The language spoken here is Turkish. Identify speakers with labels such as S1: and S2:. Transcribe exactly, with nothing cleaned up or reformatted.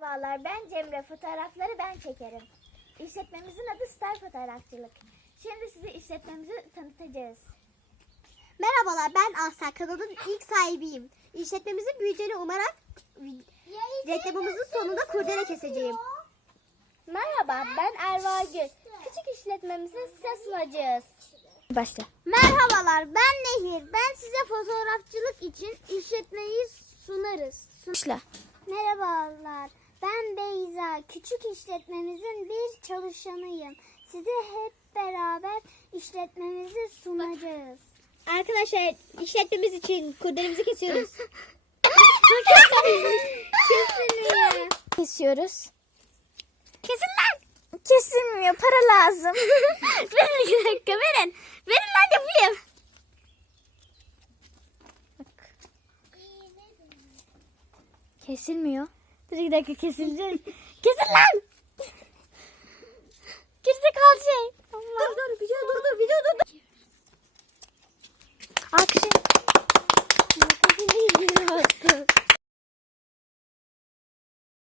S1: Merhabalar, ben Cemre. Fotoğrafları ben çekerim. İşletmemizin adı Star Fotoğrafçılık. Şimdi size işletmemizi tanıtacağız.
S2: Merhabalar, ben Asya, kanalın ilk sahibiyim. İşletmemizi büyüyeceğini umarak reklamımızın sonunda kurdele keseceğim.
S1: Merhaba, ben Erva Gül. Küçük işletmemizi size sunacağız. Başla.
S2: Merhabalar, ben Nehir. Ben size fotoğrafçılık için işletmeyi sunarız.
S1: Başla.
S2: Merhabalar, ben Beyza. Küçük işletmemizin bir çalışanıyım. Size hep beraber işletmemizi sunacağız.
S1: Arkadaşlar, işletmemiz için kurdelemizi kesiyoruz.
S2: Kesinlikle.
S1: Kesiyoruz. Kesin lan. Kesilmiyor, para lazım. Verin iki dakika, verin. Verin lan yapayım. Bak. Kesilmiyor. Dur iki dakika kesilecek. Kesin lan.